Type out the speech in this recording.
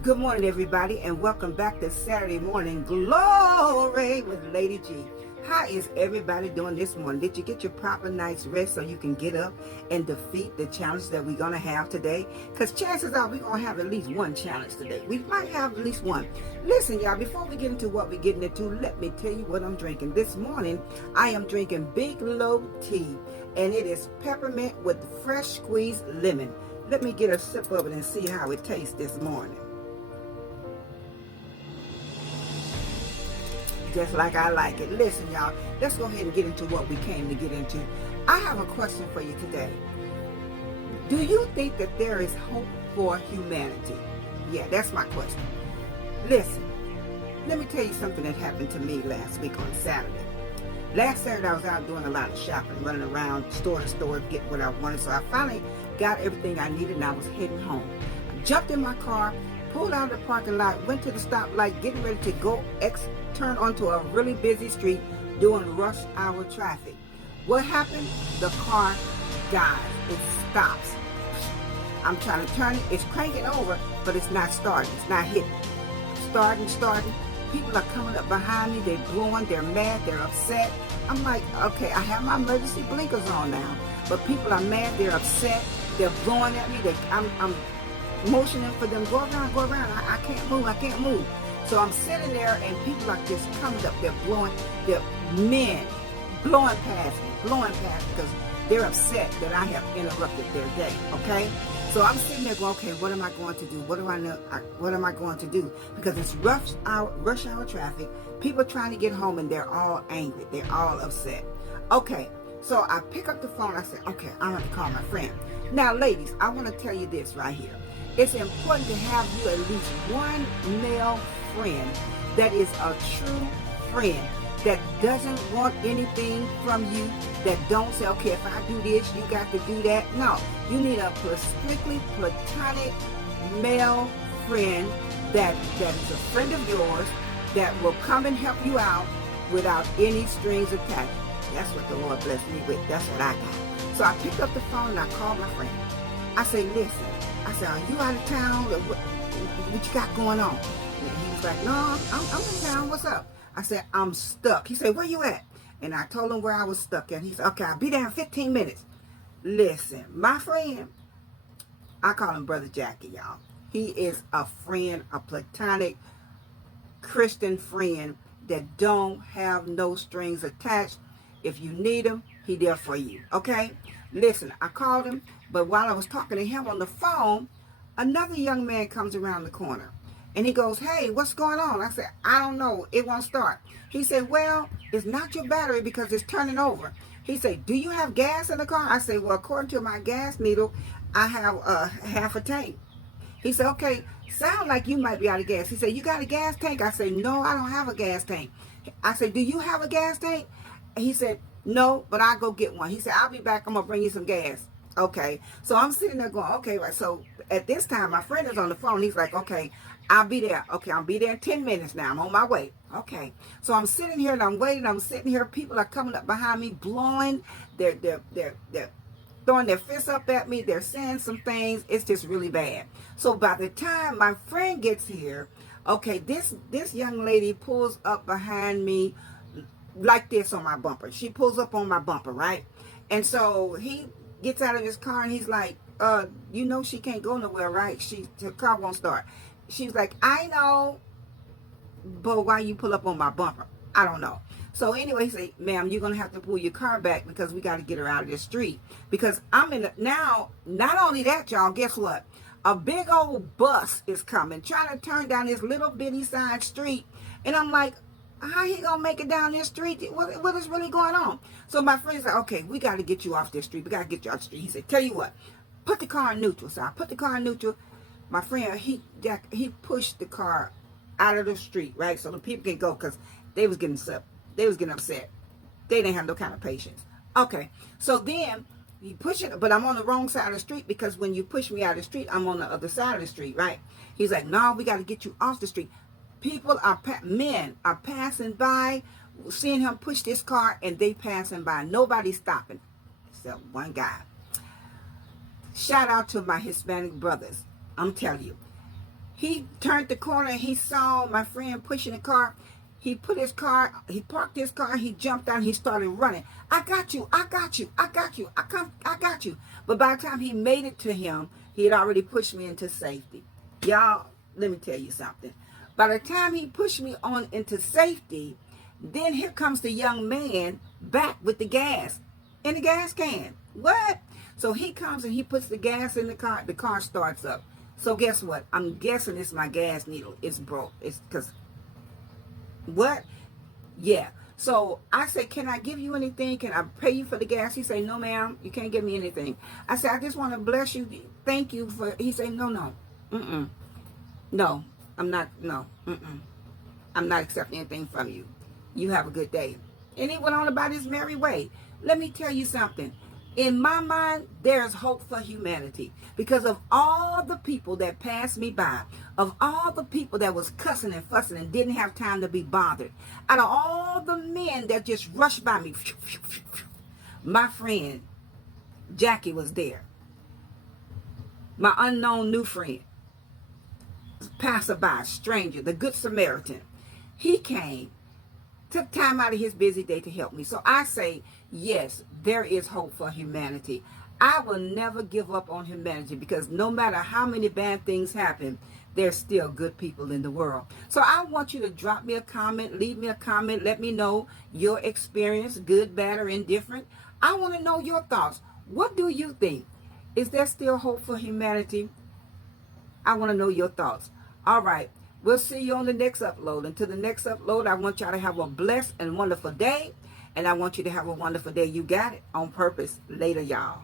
Good morning, everybody, and welcome back to Saturday Morning Glory with Lady G. How is everybody doing this morning? Did you get your proper night's rest so you can get up and defeat the challenge that we're going to have today? Because chances are we're going to have at least one challenge today. We might have at least one. Listen, y'all, before we get into what we're getting into, let me tell you what I'm drinking. This morning, I am drinking Big Low tea, and it is peppermint with fresh squeezed lemon. Let me get a sip of it and see how it tastes this morning. Just like I like it. Listen, y'all, let's go ahead and get into what we came to get into. I have a question for you today. Do you think that there is hope for humanity? Yeah, that's my question. Listen, let me tell you something that happened to me last week on Saturday. Last Saturday, I was out doing a lot of shopping, running around store to store to get what I wanted. So I finally got everything I needed, and I was heading home. I jumped in my car, pulled out of the parking lot, went to the stoplight, getting ready to go turn onto a really busy street doing rush hour traffic. What happened? The car dies. It stops. I'm trying to turn it. It's cranking over, but it's not starting. It's not hitting. Starting. People are coming up behind me. They're blowing. They're mad. They're upset. I'm like, okay, I have my emergency blinkers on now, but people are mad. They're upset. They're blowing at me. I'm motioning for them, go around. I can't move. So I'm sitting there and people are just coming up. They're men blowing past me because they're upset that I have interrupted their day, okay? So I'm sitting there going, okay, what am I going to do? What am I going to do? Because it's rush hour traffic. People are trying to get home and they're all angry. They're all upset. Okay, so I pick up the phone. I said, okay, I'm going to call my friend. Now, ladies, I want to tell you this right here. It's important to have you at least one male friend that is a true friend, that doesn't want anything from you, that don't say, okay, if I do this, you got to do that. No, you need a strictly platonic male friend that is a friend of yours, that will come and help you out without any strings attached. That's what the Lord blessed me with. That's what I got. So I picked up the phone and I called my friend. I said, listen, are you out of town? What you got going on? And he was like, no, I'm in town. What's up? I said, I'm stuck. He said, where you at? And I told him where I was stuck at. He said, okay, I'll be there in 15 minutes. Listen, my friend, I call him Brother Jackie, y'all. He is a friend, a platonic Christian friend that don't have no strings attached. If you need him, he there for you, okay? Listen, I called him, but while I was talking to him on the phone, another young man comes around the corner. And he goes, hey, what's going on? I said, I don't know. It won't start. He said, well, it's not your battery because it's turning over. He said, do you have gas in the car? I said, well, according to my gas needle, I have half a tank. He said, okay, sound like you might be out of gas. He said, you got a gas tank? I said, no, I don't have a gas tank. I said, do you have a gas tank? He said, no, but I'll go get one. He said, I'll be back. I'm going to bring you some gas. Okay. So I'm sitting there going, okay, right. So at this time, my friend is on the phone. He's like, okay, I'll be there. Okay, I'll be there in 10 minutes now. I'm on my way. Okay. So I'm sitting here and I'm waiting. I'm sitting here. People are coming up behind me, blowing. They're throwing their fists up at me. They're saying some things. It's just really bad. So by the time my friend gets here, okay, this young lady pulls up behind me like this on my bumper. She pulls up on my bumper, right? And so he gets out of his car and he's like, you know she can't go nowhere, right? Her car won't start. She's like, I know, but why you pull up on my bumper? I don't know. So anyway, he said, ma'am, you're going to have to pull your car back because we got to get her out of this street. Because I'm in now, not only that, y'all, guess what? A big old bus is coming, trying to turn down this little bitty side street. And I'm like, how he going to make it down this street? What is really going on? So my friend said, okay, we got to get you off this street. We got to get you off the street. He said, tell you what, put the car in neutral. So I put the car in neutral. My friend, he pushed the car out of the street, right? So the people can go because they was getting upset. They didn't have no kind of patience. Okay, so then you push it, but I'm on the wrong side of the street because when you push me out of the street, I'm on the other side of the street, right? He's like, no, we got to get you off the street. Men are passing by, seeing him push this car, and they passing by. Nobody's stopping except one guy. Shout out to my Hispanic brothers. I'm telling you, He turned the corner and he saw my friend pushing the car. He put his car, he parked his car, he jumped out and he started running. I got you, I got you, I got you, I got you. But by the time he made it to him, he had already pushed me into safety. Y'all, let me tell you something. By the time he pushed me on into safety, then here comes the young man back with the gas in the gas can. What? So he comes and he puts the gas in the car starts up. So guess what? I'm guessing it's my gas needle. It's broke. It's because, what? Yeah. So I said, can I give you anything? Can I pay you for the gas? He said, no, ma'am, you can't give me anything. I said, I just want to bless you. Thank you for, he said, no. No, I'm not, no. I'm not accepting anything from you. You have a good day. And he went on about his merry way. Let me tell you something. In my mind, there's hope for humanity because of all the people that passed me by, of all the people that was cussing and fussing and didn't have time to be bothered, out of all the men that just rushed by me, my friend Jackie was there. My unknown new friend, passerby, stranger, the Good Samaritan. He came, took time out of his busy day to help me. So I say, yes, there is hope for humanity. I will never give up on humanity because no matter how many bad things happen, there's still good people in the world. So I want you to drop me a comment, leave me a comment, let me know your experience, good, bad, or indifferent. I want to know your thoughts. What do you think? Is there still hope for humanity? I want to know your thoughts. All right. We'll see you on the next upload. Until the next upload, I want y'all to have a blessed and wonderful day. And I want you to have a wonderful day. You got it on purpose. Later, y'all.